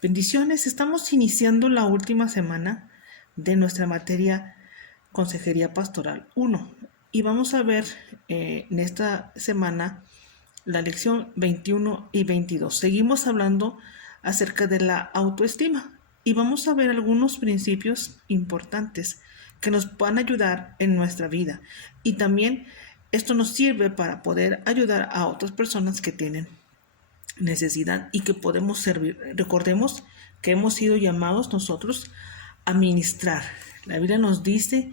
Bendiciones, estamos iniciando la última semana de nuestra materia Consejería Pastoral 1 y vamos a ver en esta semana la lección 21 y 22. Seguimos hablando acerca de la autoestima y vamos a ver algunos principios importantes que nos van a ayudar en nuestra vida y también esto nos sirve para poder ayudar a otras personas que tienen necesidad y que podemos servir. Recordemos que hemos sido llamados nosotros a ministrar. La Biblia nos dice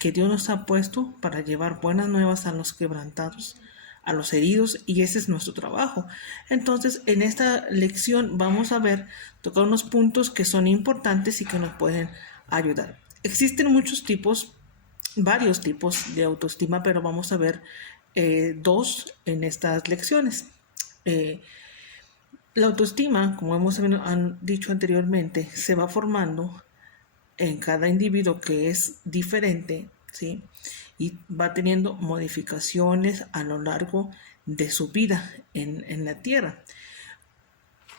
que Dios nos ha puesto para llevar buenas nuevas a los quebrantados, a los heridos, y ese es nuestro trabajo. Entonces, en esta lección vamos a tocar unos puntos que son importantes y que nos pueden ayudar. Existen varios tipos de autoestima, pero vamos a ver dos en estas lecciones. La autoestima, como han dicho anteriormente, se va formando en cada individuo que es diferente, ¿sí? Y va teniendo modificaciones a lo largo de su vida en la tierra.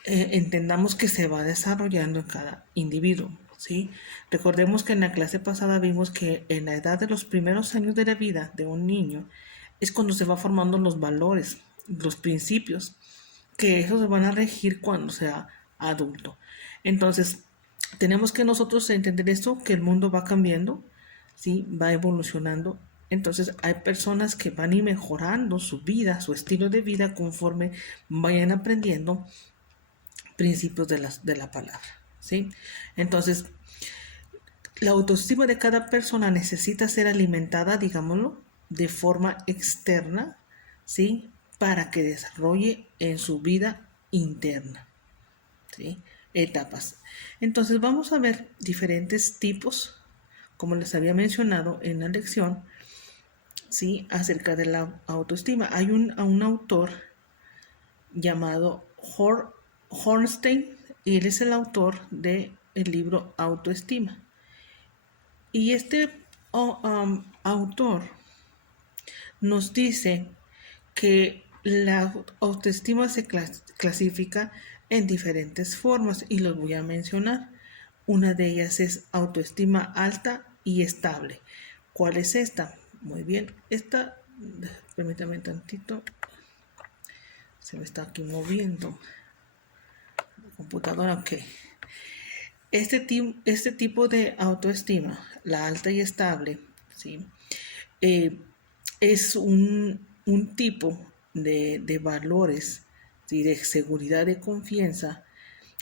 Entendamos que se va desarrollando en cada individuo, ¿sí? Recordemos que en la clase pasada vimos que en la edad de los primeros años de la vida de un niño es cuando se va formando los valores, los principios, que esos se van a regir cuando sea adulto. Entonces, tenemos que nosotros entender esto, que el mundo va cambiando, ¿sí? Va evolucionando. Entonces, hay personas que van a ir mejorando su vida, su estilo de vida, conforme vayan aprendiendo principios de la palabra, ¿sí? Entonces, la autoestima de cada persona necesita ser alimentada, digámoslo, de forma externa, ¿sí? Para que desarrolle en su vida interna, ¿sí? Etapas. Entonces vamos a ver diferentes tipos, como les había mencionado en la lección, ¿sí? Acerca de la autoestima. Hay un autor llamado Hornstein, y él es el autor del libro Autoestima. Y este autor nos dice que la autoestima se clasifica en diferentes formas y los voy a mencionar. Una de ellas es autoestima alta y estable. ¿Cuál es esta? Muy bien, esta, permítame tantito, se me está aquí moviendo la computadora. Ok. Este tipo de autoestima, la alta y estable, ¿sí? Es un tipo de valores, ¿sí? De seguridad, de confianza,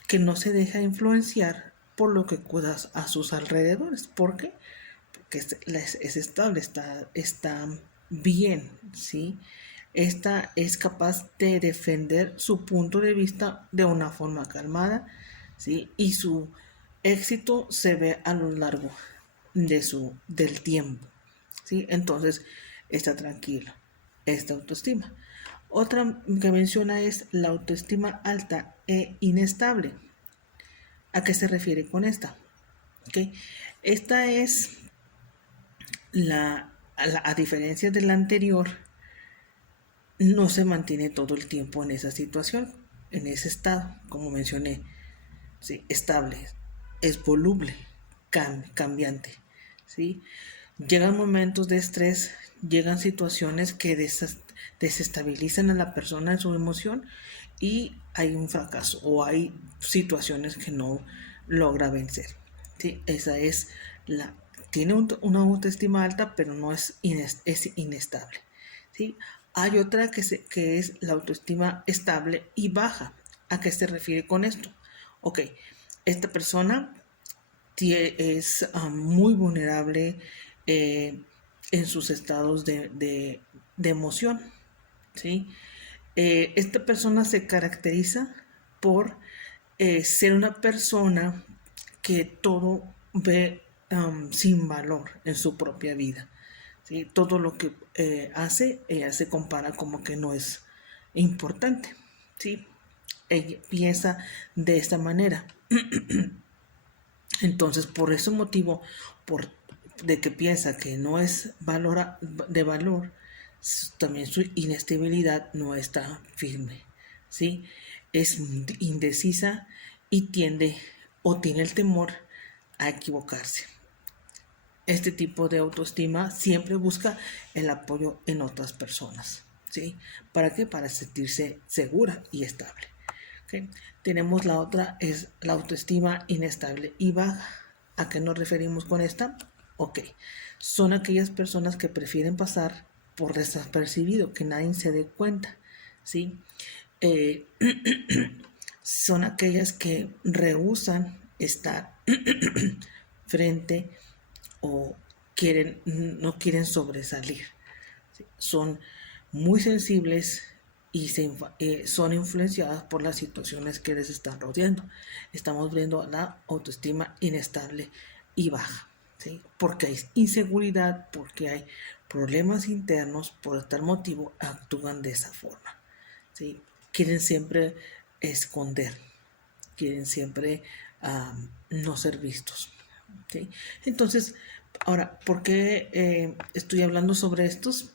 que no se deja influenciar por lo que ocurra a sus alrededores. ¿Por qué? Porque es estable, está bien, ¿sí? Esta es capaz de defender su punto de vista de una forma calmada, ¿sí? Y su éxito se ve a lo largo del tiempo, ¿sí? Entonces está tranquilo, esta autoestima. Otra que menciona es la autoestima alta e inestable. ¿A qué se refiere con esta? ¿Okay? Esta es a diferencia de la anterior, no se mantiene todo el tiempo en esa situación, en ese estado, como mencioné, ¿sí? Estable, es voluble, cambiante, ¿sí? Llegan momentos de estrés, llegan situaciones que desestabilizan a la persona en su emoción y hay un fracaso o hay situaciones que no logra vencer, ¿sí? Esa es tiene una autoestima alta, pero no es inestable, ¿sí? Hay otra que es la autoestima estable y baja. ¿A qué se refiere con esto? Ok, esta persona es muy vulnerable en sus estados de emoción, ¿sí? Esta persona se caracteriza por ser una persona que todo ve sin valor en su propia vida, ¿sí? Todo lo que hace, ella se compara como que no es importante, ¿sí? Ella piensa de esta manera. Entonces, por ese motivo, de que piensa que no es de valor, también su inestabilidad no está firme, ¿sí? Es indecisa y tiende o tiene el temor a equivocarse. Este tipo de autoestima siempre busca el apoyo en otras personas, ¿sí? ¿Para qué? Para sentirse segura y estable. ¿Okay? Tenemos la otra, es la autoestima inestable y baja. ¿A qué nos referimos con esta? Ok, son aquellas personas que prefieren pasar por desapercibido, que nadie se dé cuenta, ¿sí? Eh, son aquellas que rehúsan estar frente o no quieren sobresalir. ¿Sí? Son muy sensibles y son influenciadas por las situaciones que les están rodeando. Estamos viendo la autoestima inestable y baja, ¿sí? Porque hay inseguridad, porque hay problemas internos, por tal motivo actúan de esa forma, ¿sí? Quieren siempre esconder, quieren siempre no ser vistos, ¿sí? Entonces, ahora, ¿por qué estoy hablando sobre estos?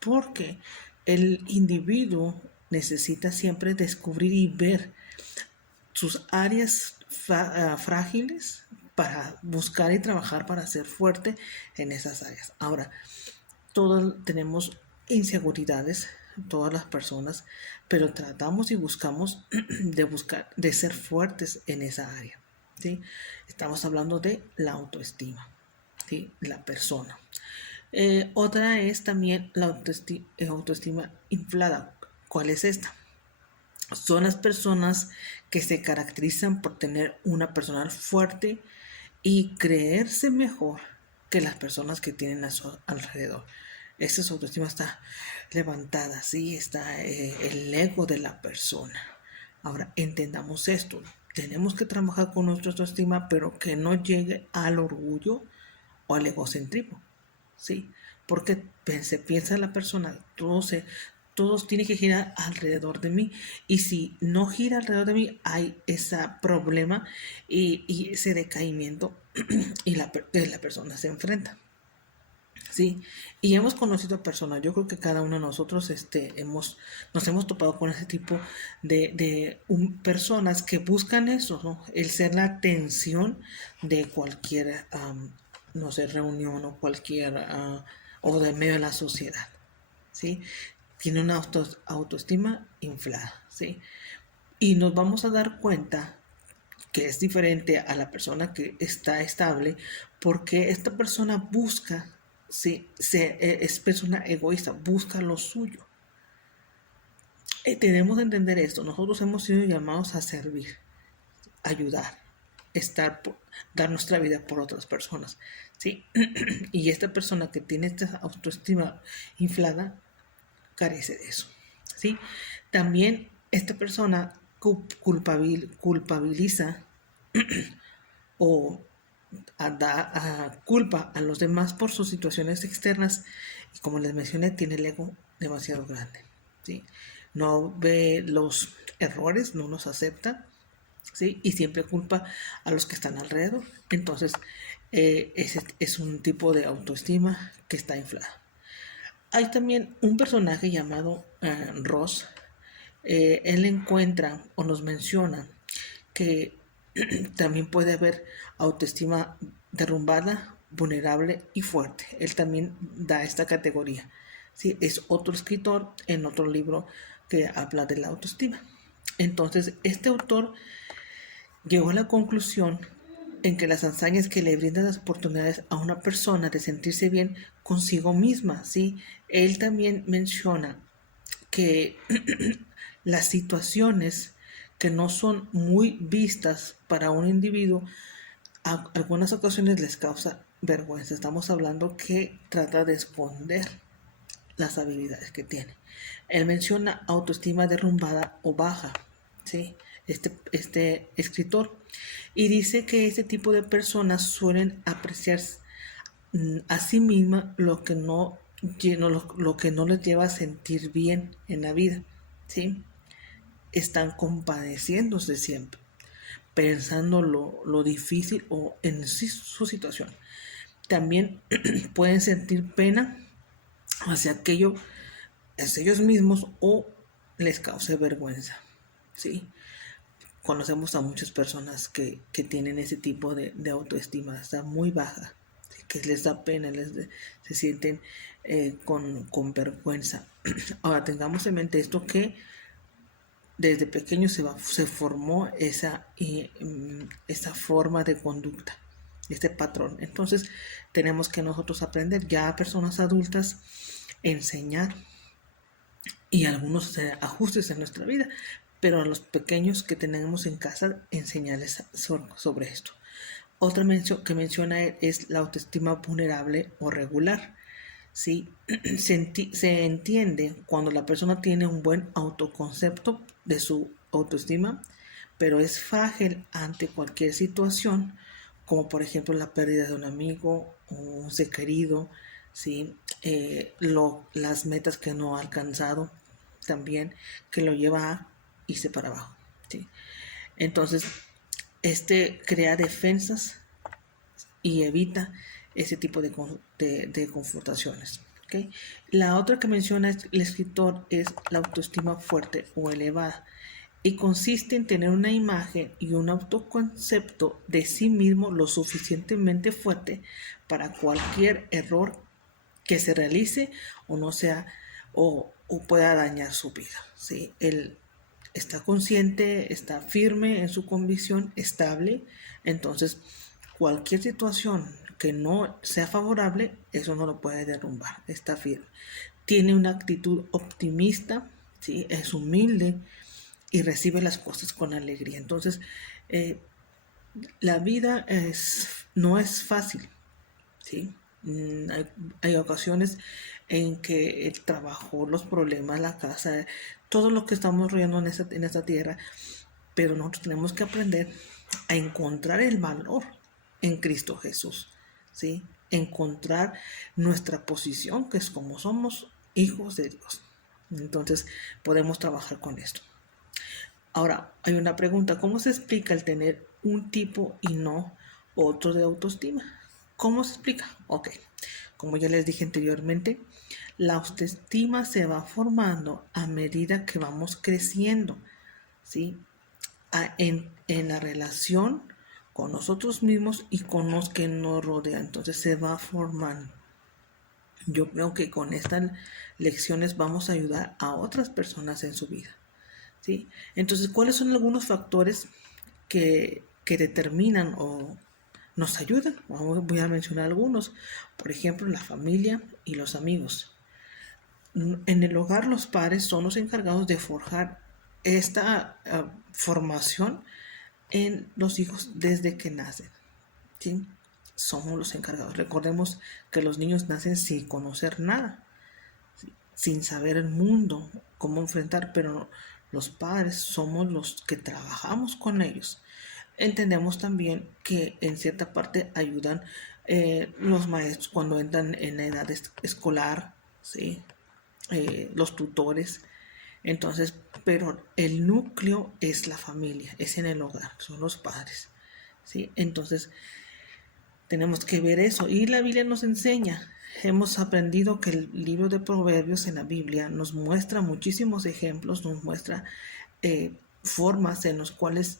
Porque el individuo necesita siempre descubrir y ver sus áreas frágiles para buscar y trabajar para ser fuerte en esas áreas. Ahora, todos tenemos inseguridades, todas las personas, pero tratamos y buscamos de ser fuertes en esa área, ¿sí? Estamos hablando de la autoestima, ¿sí? La persona. Otra es también la autoestima inflada. ¿Cuál es esta? Son las personas que se caracterizan por tener una personal fuerte y creerse mejor que las personas que tienen a su alrededor. Esta autoestima está levantada, sí, está el ego de la persona. Ahora, entendamos esto. Tenemos que trabajar con nuestra autoestima, pero que no llegue al orgullo o al egocentrismo, ¿sí? Porque se piensa la persona, todos tienen que girar alrededor de mí, y si no gira alrededor de mí hay ese problema y ese decaimiento y la persona se enfrenta, ¿sí? Y hemos conocido personas, yo creo que cada uno de nosotros nos hemos topado con ese tipo de personas que buscan eso, ¿no? El ser la atención de cualquier, no sé, reunión o cualquier, o de medio de la sociedad, ¿sí? Tiene una autoestima inflada, ¿sí? Y nos vamos a dar cuenta que es diferente a la persona que está estable, porque esta persona busca, sí, es persona egoísta, busca lo suyo. Tenemos que entender esto, nosotros hemos sido llamados a servir, ayudar, dar nuestra vida por otras personas, ¿sí? Y esta persona que tiene esta autoestima inflada carece de eso, ¿sí? También esta persona culpabiliza o da culpa a los demás por sus situaciones externas, y como les mencioné, tiene el ego demasiado grande, ¿sí? No ve los errores, no los acepta, ¿sí? Y siempre culpa a los que están alrededor. Entonces, ese es un tipo de autoestima que está inflada. Hay también un personaje llamado Ross. Él encuentra o nos menciona que también puede haber autoestima derrumbada, vulnerable y fuerte. Él también da esta categoría, ¿sí? Es otro escritor en otro libro que habla de la autoestima. Entonces, este autor llegó a la conclusión en que las hazañas que le brindan las oportunidades a una persona de sentirse bien consigo misma, ¿sí? Él también menciona que las situaciones que no son muy vistas para un individuo, a algunas ocasiones les causa vergüenza. Estamos hablando que trata de esconder las habilidades que tiene. Él menciona autoestima derrumbada o baja, ¿sí? Este escritor, y dice que este tipo de personas suelen apreciar a sí misma lo que no les lleva a sentir bien en la vida, ¿sí? Están compadeciéndose siempre, pensando lo difícil o en sí su situación. También pueden sentir pena hacia ellos mismos, o les cause vergüenza, ¿sí? conocemos a muchas personas que tienen ese tipo de autoestima, está muy baja, ¿sí? Que les da pena, se sienten con vergüenza. Ahora tengamos en mente esto, que desde pequeño se formó esa forma de conducta, este patrón. Entonces tenemos que nosotros aprender ya a personas adultas, enseñar y algunos ajustes en nuestra vida, pero a los pequeños que tenemos en casa, enseñarles sobre esto. Otra mención que menciona es la autoestima vulnerable o regular. ¿Sí? Se entiende cuando la persona tiene un buen autoconcepto de su autoestima, pero es frágil ante cualquier situación, como por ejemplo la pérdida de un amigo o un ser querido, ¿sí? Las metas que no ha alcanzado, también que lo lleva a irse para abajo, ¿sí? Entonces, crea defensas y evita ese tipo de confrontaciones. ¿Okay? La otra que menciona el escritor es la autoestima fuerte o elevada, y consiste en tener una imagen y un autoconcepto de sí mismo lo suficientemente fuerte para cualquier error que se realice o no sea o pueda dañar su vida. ¿Sí? Él está consciente, está firme en su convicción, estable. Entonces cualquier situación que no sea favorable, eso no lo puede derrumbar, está firme. Tiene una actitud optimista, ¿sí? Es humilde y recibe las cosas con alegría. Entonces, la vida no es fácil, ¿sí? Hay ocasiones en que el trabajo, los problemas, la casa, todo lo que estamos rodeando en esta tierra, pero nosotros tenemos que aprender a encontrar el valor en Cristo Jesús, ¿sí? Encontrar nuestra posición, que es como somos hijos de Dios. Entonces podemos trabajar con esto. Ahora, hay una pregunta: ¿cómo se explica el tener un tipo y no otro de autoestima? ¿Cómo se explica? Ok, como ya les dije anteriormente, la autoestima se va formando a medida que vamos creciendo, ¿sí? En la relación con nosotros mismos y con los que nos rodean. Entonces se va formando. Yo creo que con estas lecciones vamos a ayudar a otras personas en su vida, ¿sí? Entonces, ¿cuáles son algunos factores que determinan o nos ayudan? Voy a mencionar algunos. Por ejemplo, la familia y los amigos. En el hogar, los padres son los encargados de forjar esta formación en los hijos desde que nacen, ¿sí? Somos los encargados. Recordemos que los niños nacen sin conocer nada, ¿sí? Sin saber el mundo, cómo enfrentar, pero los padres somos los que trabajamos con ellos. Entendemos también que en cierta parte ayudan los maestros cuando entran en la edad escolar, ¿sí? Los tutores. Entonces, pero el núcleo es la familia, es en el hogar, son los padres, ¿sí? Entonces, tenemos que ver eso. Y la Biblia nos enseña, hemos aprendido que el libro de Proverbios en la Biblia nos muestra muchísimos ejemplos, nos muestra formas en las cuales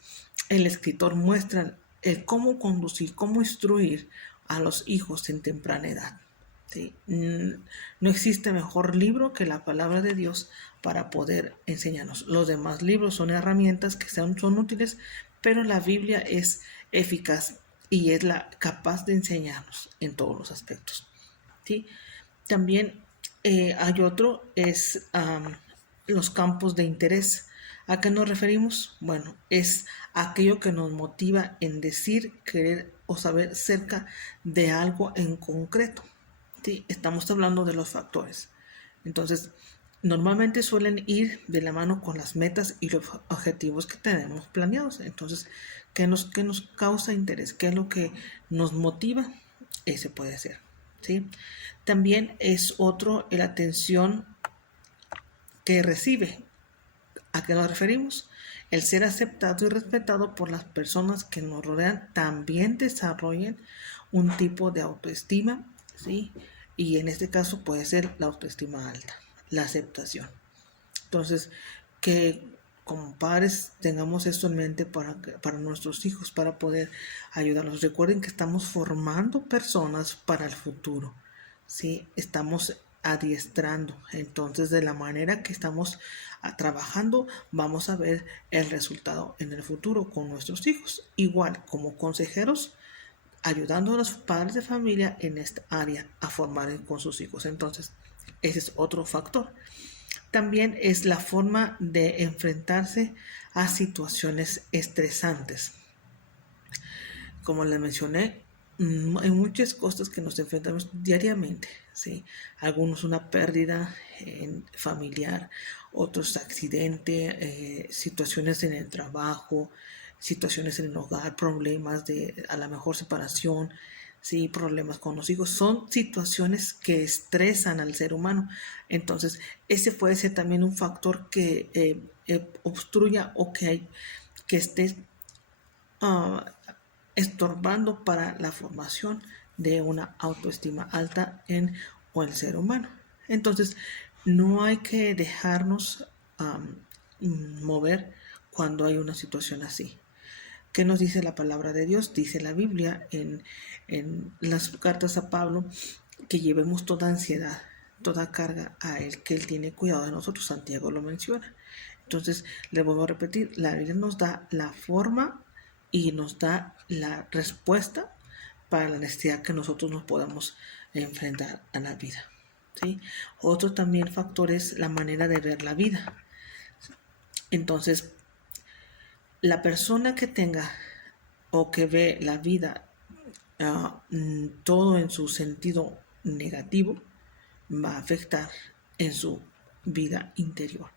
el escritor muestra el cómo conducir, cómo instruir a los hijos en temprana edad. ¿Sí? No existe mejor libro que la palabra de Dios para poder enseñarnos. Los demás libros son herramientas que son útiles, pero la Biblia es eficaz y es la capaz de enseñarnos en todos los aspectos, ¿sí? También hay otro, es los campos de interés. ¿A qué nos referimos? Bueno, es aquello que nos motiva en decir, querer o saber cerca de algo en concreto. ¿Sí? Estamos hablando de los factores. Entonces, normalmente suelen ir de la mano con las metas y los objetivos que tenemos planeados. Entonces, qué nos causa interés? ¿Qué es lo que nos motiva? Ese puede ser, ¿sí? También es otro la atención que recibe. ¿A qué nos referimos? El ser aceptado y respetado por las personas que nos rodean también desarrollan un tipo de autoestima, ¿sí? Y en este caso puede ser la autoestima alta, la aceptación. Entonces, como padres tengamos esto en mente para nuestros hijos, para poder ayudarlos. Recuerden que estamos formando personas para el futuro, ¿sí? Estamos adiestrando. Entonces, de la manera que estamos trabajando, vamos a ver el resultado en el futuro con nuestros hijos. Igual, como consejeros, ayudando a los padres de familia en esta área a formar con sus hijos. Entonces, ese es otro factor. También es la forma de enfrentarse a situaciones estresantes. Como les mencioné, hay muchas cosas que nos enfrentamos diariamente, ¿sí? Algunos una pérdida familiar, otros accidente, situaciones en el trabajo, situaciones en el hogar, problemas de a la mejor separación, sí, problemas con los hijos. Son situaciones que estresan al ser humano. Entonces, ese puede ser también un factor que obstruya o que esté uh, estorbando para la formación de una autoestima alta en o el ser humano. Entonces, no hay que dejarnos mover cuando hay una situación así. ¿Qué nos dice la palabra de Dios? Dice la Biblia en las cartas a Pablo que llevemos toda ansiedad, toda carga a Él, que Él tiene cuidado de nosotros. Santiago lo menciona. Entonces, le vuelvo a repetir, la Biblia nos da la forma y nos da la respuesta para la necesidad que nosotros nos podamos enfrentar a la vida, ¿sí? Otro también factor es la manera de ver la vida. Entonces, la persona que tenga o que ve la vida todo en su sentido negativo va a afectar en su vida interior,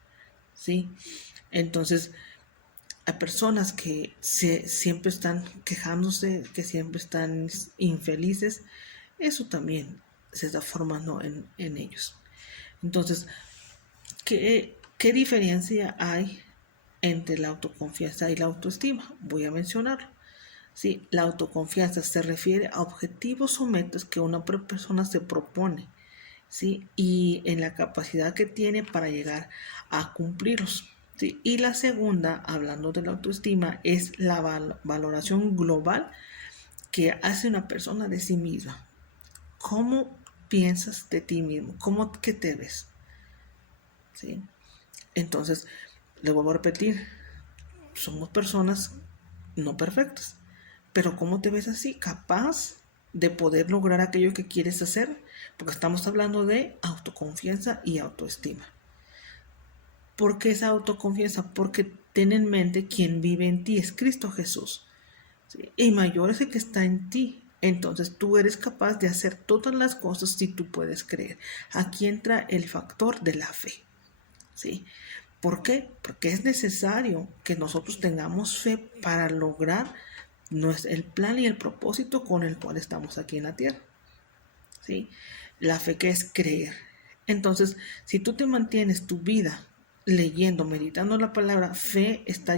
¿sí? Entonces, hay personas que siempre están quejándose, que siempre están infelices, eso también se está formando en ellos. Entonces, ¿qué diferencia hay entre la autoconfianza y la autoestima? Voy a mencionarlo. Sí, la autoconfianza se refiere a objetivos o metas que una persona se propone, ¿sí? Y en la capacidad que tiene para llegar a cumplirlos. ¿Sí? Y la segunda, hablando de la autoestima, es la valoración global que hace una persona de sí misma. ¿Cómo piensas de ti mismo? ¿Cómo que te ves? ¿Sí? Entonces, le vuelvo a repetir, somos personas no perfectas, pero ¿cómo te ves así? ¿Capaz de poder lograr aquello que quieres hacer? Porque estamos hablando de autoconfianza y autoestima. ¿Por qué esa autoconfianza? Porque ten en mente quien vive en ti es Cristo Jesús, ¿sí? Y mayor es el que está en ti. Entonces tú eres capaz de hacer todas las cosas si tú puedes creer. Aquí entra el factor de la fe, ¿sí? ¿Por qué? Porque es necesario que nosotros tengamos fe para lograr el plan y el propósito con el cual estamos aquí en la tierra, ¿sí? La fe que es creer. Entonces, si tú te mantienes tu vida leyendo, meditando la palabra, fe está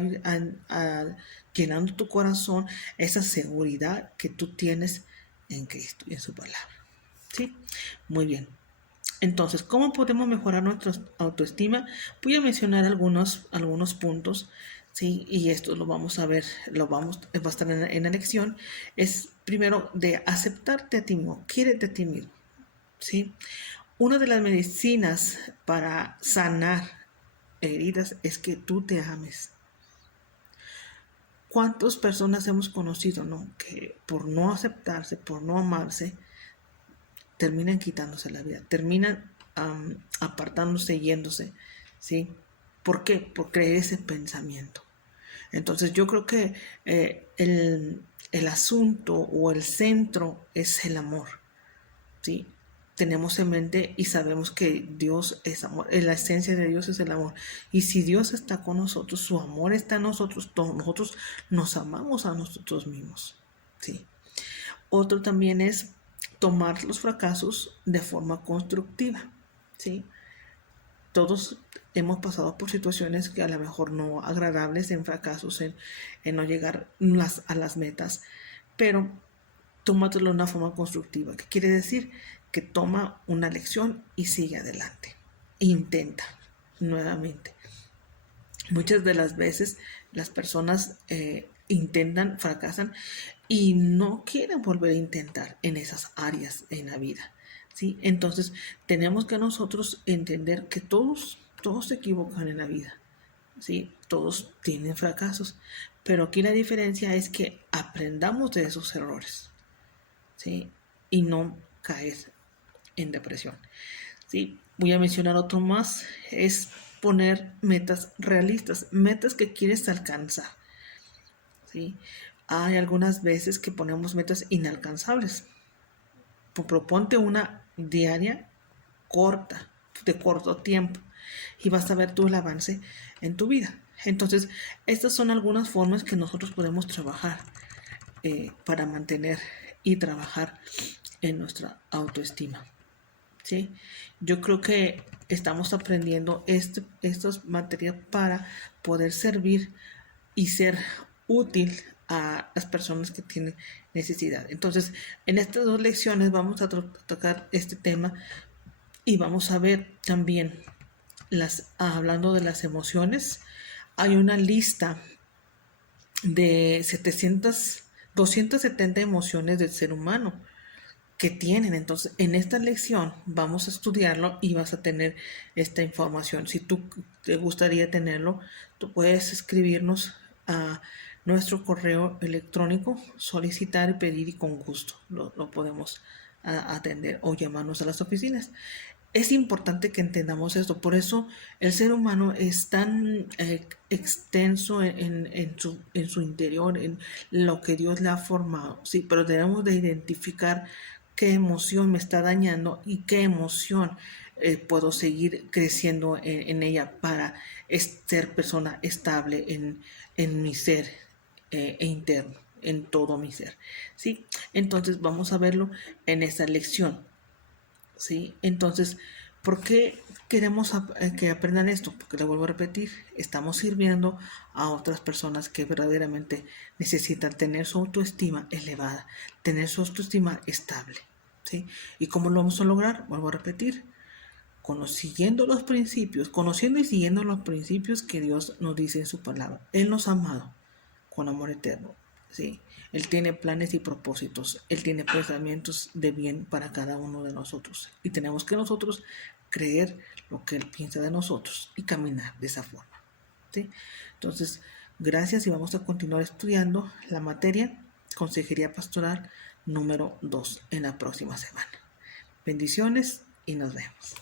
llenando tu corazón esa seguridad que tú tienes en Cristo y en su palabra, ¿sí? Muy bien. Entonces, ¿cómo podemos mejorar nuestra autoestima? Voy a mencionar algunos puntos, ¿sí? Y esto lo vamos a ver, va a estar en la lección. Es primero de aceptarte a ti mismo, quiérete a ti mismo, ¿sí? Una de las medicinas para sanar heridas es que tú te ames. ¿Cuántas personas hemos conocido, no? Que por no aceptarse, por no amarse, terminan quitándose la vida, terminan apartándose, yéndose, ¿sí? ¿Por qué? Por creer ese pensamiento. Entonces yo creo que el asunto o el centro es el amor, ¿sí? Tenemos en mente y sabemos que Dios es amor, la esencia de Dios es el amor. Y si Dios está con nosotros, su amor está en nosotros, nosotros nos amamos a nosotros mismos, ¿sí? Otro también es tomar los fracasos de forma constructiva, ¿sí? Todos hemos pasado por situaciones que a lo mejor no agradables, en fracasos, en no llegar a las metas, pero tómatelo de una forma constructiva. ¿Qué quiere decir? Que toma una lección y sigue adelante. Intenta nuevamente. Muchas de las veces las personas intentan, fracasan y no quieren volver a intentar en esas áreas en la vida, ¿sí? Entonces tenemos que nosotros entender que todos se equivocan en la vida, ¿sí? Todos tienen fracasos, pero aquí la diferencia es que aprendamos de esos errores, ¿sí? Y no caer en depresión. ¿Sí? Voy a mencionar otro más, es poner metas realistas, metas que quieres alcanzar. ¿Sí? Hay algunas veces que ponemos metas inalcanzables. Proponte una diaria corta, de corto tiempo, y vas a ver tú el avance en tu vida. Entonces, estas son algunas formas que nosotros podemos trabajar para mantener y trabajar en nuestra autoestima. ¿Sí? Yo creo que estamos aprendiendo estas materias para poder servir y ser útil a las personas que tienen necesidad. Entonces, en estas dos lecciones vamos a tocar este tema y vamos a ver también hablando de las emociones, hay una lista de 270 emociones del ser humano que tienen. Entonces, en esta lección vamos a estudiarlo y vas a tener esta información. Si tú te gustaría tenerlo, tú puedes escribirnos a nuestro correo electrónico, solicitar, pedir y con gusto lo podemos atender o llamarnos a las oficinas. Es importante que entendamos esto, por eso el ser humano es tan extenso en su interior, en lo que Dios le ha formado, sí, pero debemos de identificar qué emoción me está dañando y qué emoción puedo seguir creciendo en ella para ser persona estable en mi ser interno, en todo mi ser, ¿sí? Entonces vamos a verlo en esta lección. ¿Sí? Entonces, ¿por qué queremos que aprendan esto? Porque le vuelvo a repetir, estamos sirviendo a otras personas que verdaderamente necesitan tener su autoestima elevada, tener su autoestima estable, ¿sí? ¿Y cómo lo vamos a lograr? Vuelvo a repetir, conociendo los principios, conociendo y siguiendo los principios que Dios nos dice en su palabra. Él nos ha amado con amor eterno. ¿Sí? Él tiene planes y propósitos. Él tiene pensamientos de bien para cada uno de nosotros. Y tenemos que nosotros creer lo que Él piensa de nosotros y caminar de esa forma. ¿Sí? Entonces, gracias y vamos a continuar estudiando la materia Consejería Pastoral número 2 en la próxima semana. Bendiciones y nos vemos.